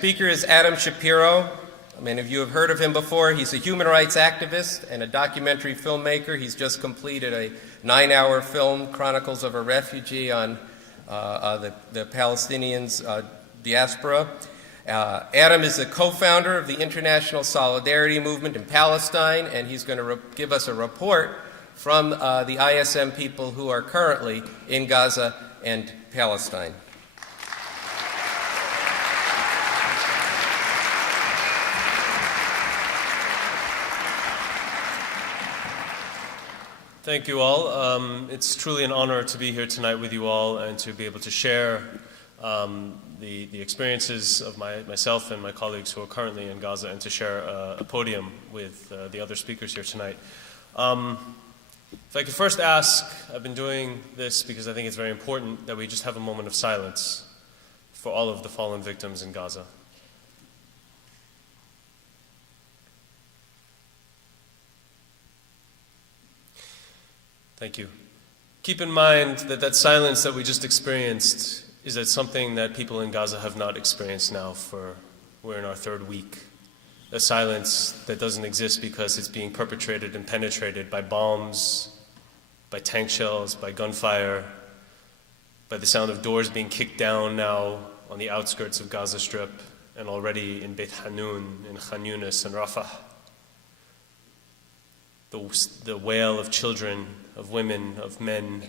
Speaker is Adam Shapiro. Many of you have heard of him before. He's a human rights activist and a documentary filmmaker. He's just completed a 9-hour film, Chronicles of a Refugee, on the Palestinians' diaspora. Adam is the co-founder of the International Solidarity Movement in Palestine, and he's going to give us a report from the ISM people who are currently in Gaza and Palestine. Thank you all. It's truly an honor to be here tonight with you all and to be able to share the experiences of myself and my colleagues who are currently in Gaza, and to share a podium with the other speakers here tonight. If I could first ask, I've been doing this because I think it's very important that we just have a moment of silence for all of the fallen victims in Gaza. Thank you. Keep in mind that that silence that we just experienced is that something that people in Gaza have not experienced now we're in our third week. A silence that doesn't exist because it's being perpetrated and penetrated by bombs, by tank shells, by gunfire, by the sound of doors being kicked down now on the outskirts of Gaza Strip and already in Beit Hanun, in Khan Yunis and Rafah. The wail of children, of women, of men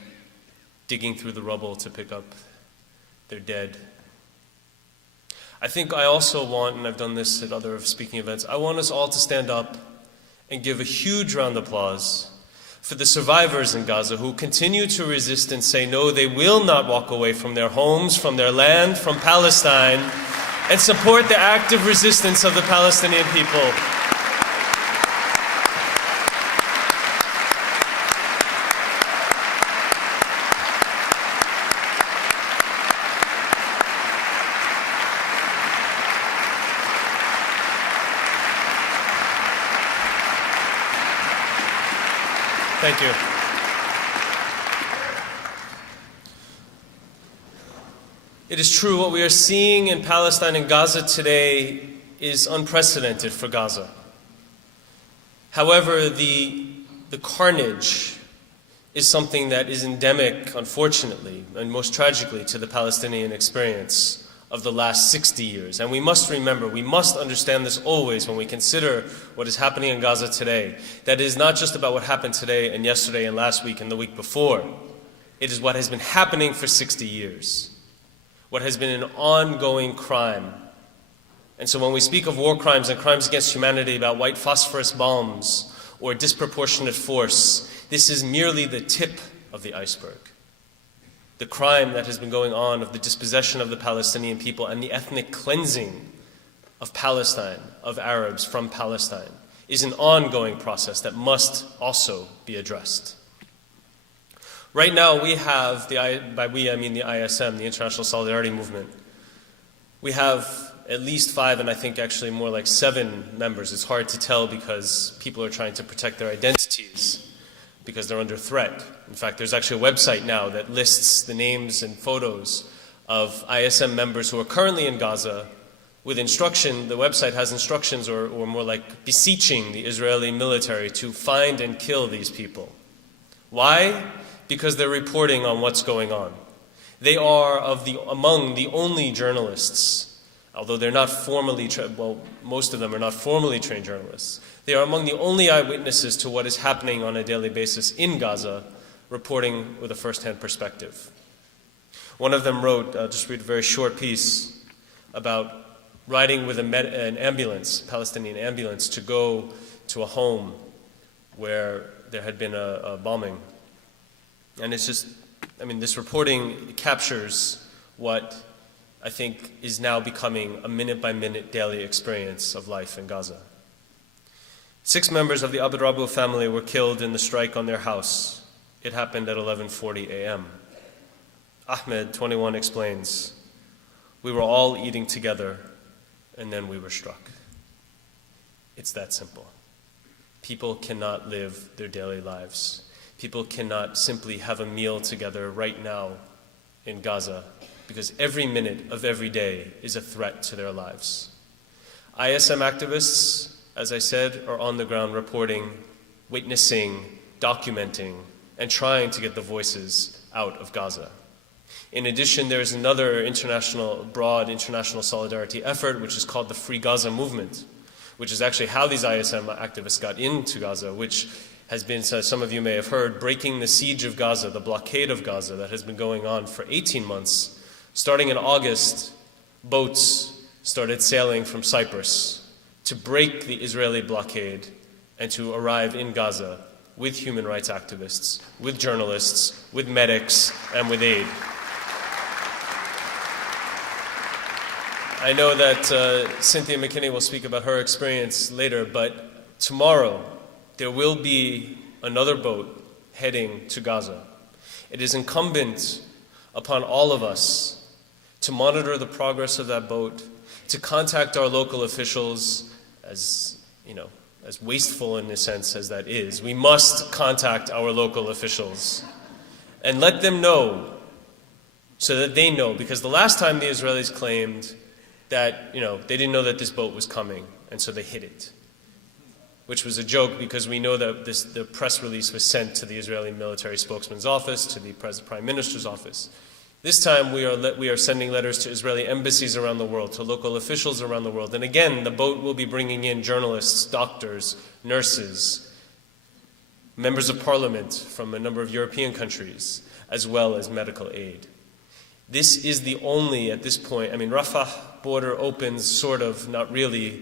digging through the rubble to pick up their dead. I think I also want, and I've done this at other speaking events, I want us all to stand up and give a huge round of applause for the survivors in Gaza who continue to resist and say no, they will not walk away from their homes, from their land, from Palestine, and support the active resistance of the Palestinian people. Thank you. It is true, what we are seeing in Palestine and Gaza today is unprecedented for Gaza. However, the carnage is something that is endemic, unfortunately, and most tragically, to the Palestinian experience of the last 60 years. And we must remember, we must understand this always when we consider what is happening in Gaza today. That it is not just about what happened today and yesterday and last week and the week before. It is what has been happening for 60 years. What has been an ongoing crime. And so when we speak of war crimes and crimes against humanity, about white phosphorus bombs or disproportionate force, this is merely the tip of the iceberg. The crime that has been going on of the dispossession of the Palestinian people and the ethnic cleansing of Palestine, of Arabs from Palestine, is an ongoing process that must also be addressed. Right now we have, by we I mean the ISM, the International Solidarity Movement, we have at least 5, and I think actually more like 7 members. It's hard to tell because people are trying to protect their identities, because they're under threat. In fact, there's actually a website now that lists the names and photos of ISM members who are currently in Gaza with instruction. The website has instructions, or more like beseeching the Israeli military to find and kill these people. Why? Because they're reporting on what's going on. They are among the only journalists, although they're not formally most of them are not formally trained journalists. They are among the only eyewitnesses to what is happening on a daily basis in Gaza, reporting with a first-hand perspective. One of them wrote, I'll just read a very short piece, about riding with an ambulance, Palestinian ambulance, to go to a home where there had been a bombing. And it's just, this reporting captures what I think is now becoming a minute-by-minute daily experience of life in Gaza. 6 members of the Abu Rabu family were killed in the strike on their house. It happened at 11:40 a.m. Ahmed, 21, explains, "We were all eating together, and then we were struck." It's that simple. People cannot live their daily lives. People cannot simply have a meal together right now in Gaza because every minute of every day is a threat to their lives. ISM activists, as I said, are on the ground reporting, witnessing, documenting, and trying to get the voices out of Gaza. In addition, there is another broad international solidarity effort, which is called the Free Gaza Movement, which is actually how these ISM activists got into Gaza, which has been, as some of you may have heard, breaking the siege of Gaza, the blockade of Gaza that has been going on for 18 months. Starting in August, boats started sailing from Cyprus to break the Israeli blockade and to arrive in Gaza with human rights activists, with journalists, with medics, and with aid. I know that Cynthia McKinney will speak about her experience later, but tomorrow there will be another boat heading to Gaza. It is incumbent upon all of us to monitor the progress of that boat, to contact our local officials, as wasteful in a sense as that is. We must contact our local officials and let them know so that they know, because the last time the Israelis claimed that, they didn't know that this boat was coming, and so they hid it, which was a joke because we know that the press release was sent to the Israeli military spokesman's office, to the Prime Minister's office. This time we are sending letters to Israeli embassies around the world, to local officials around the world. And again, the boat will be bringing in journalists, doctors, nurses, members of parliament from a number of European countries, as well as medical aid. This is the only, at this point, Rafah border opens, sort of, not really.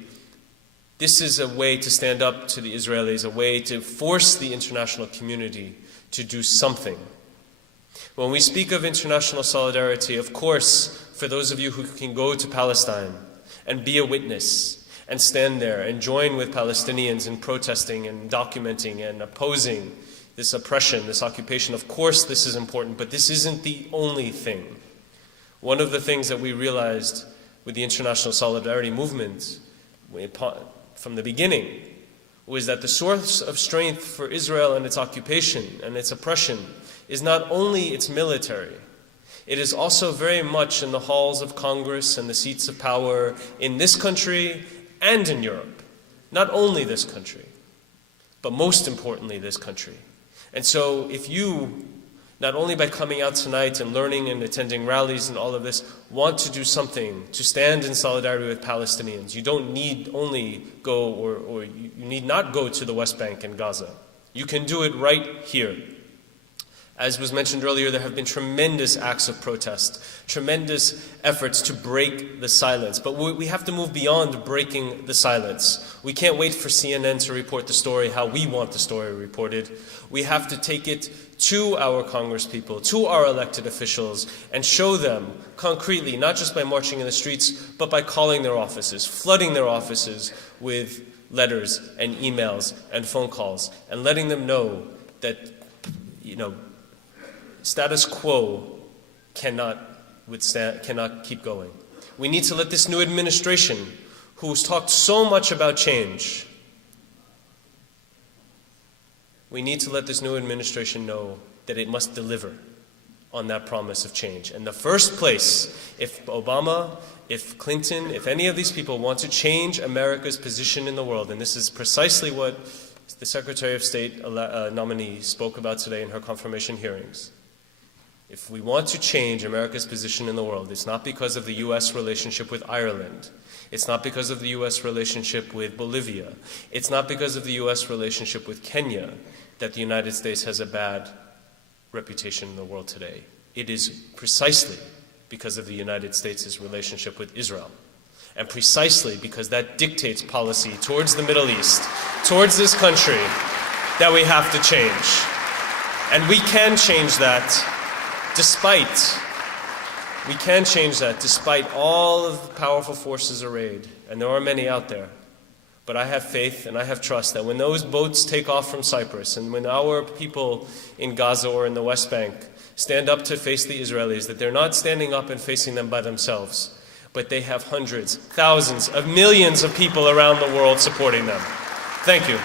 This is a way to stand up to the Israelis, a way to force the international community to do something. When we speak of international solidarity, of course, for those of you who can go to Palestine and be a witness and stand there and join with Palestinians in protesting and documenting and opposing this oppression, this occupation, of course this is important, but this isn't the only thing. One of the things that we realized with the international solidarity movement from the beginning was that the source of strength for Israel and its occupation and its oppression is not only its military, it is also very much in the halls of Congress and the seats of power in this country and in Europe. Not only this country, but most importantly this country. And so if you, not only by coming out tonight and learning and attending rallies and all of this, want to do something to stand in solidarity with Palestinians, you don't need only go or you need not go to the West Bank and Gaza. You can do it right here. As was mentioned earlier, there have been tremendous acts of protest, tremendous efforts to break the silence. But we have to move beyond breaking the silence. We can't wait for CNN to report the story how we want the story reported. We have to take it to our congresspeople, to our elected officials, and show them concretely, not just by marching in the streets, but by calling their offices, flooding their offices with letters and emails and phone calls, and letting them know that, status quo cannot keep going. We need to let this new administration, who's talked so much about change, we need to let this new administration know that it must deliver on that promise of change. And the first place, if Obama, if Clinton, if any of these people want to change America's position in the world, and this is precisely what the Secretary of State nominee spoke about today in her confirmation hearings. If we want to change America's position in the world, it's not because of the U.S. relationship with Ireland. It's not because of the U.S. relationship with Bolivia. It's not because of the U.S. relationship with Kenya that the United States has a bad reputation in the world today. It is precisely because of the United States' relationship with Israel. And precisely because that dictates policy towards the Middle East, towards this country, that we have to change. And we can change that despite all of the powerful forces arrayed, and there are many out there. But I have faith and I have trust that when those boats take off from Cyprus, and when our people in Gaza or in the West Bank stand up to face the Israelis, that they're not standing up and facing them by themselves, but they have hundreds, thousands of millions of people around the world supporting them. Thank you.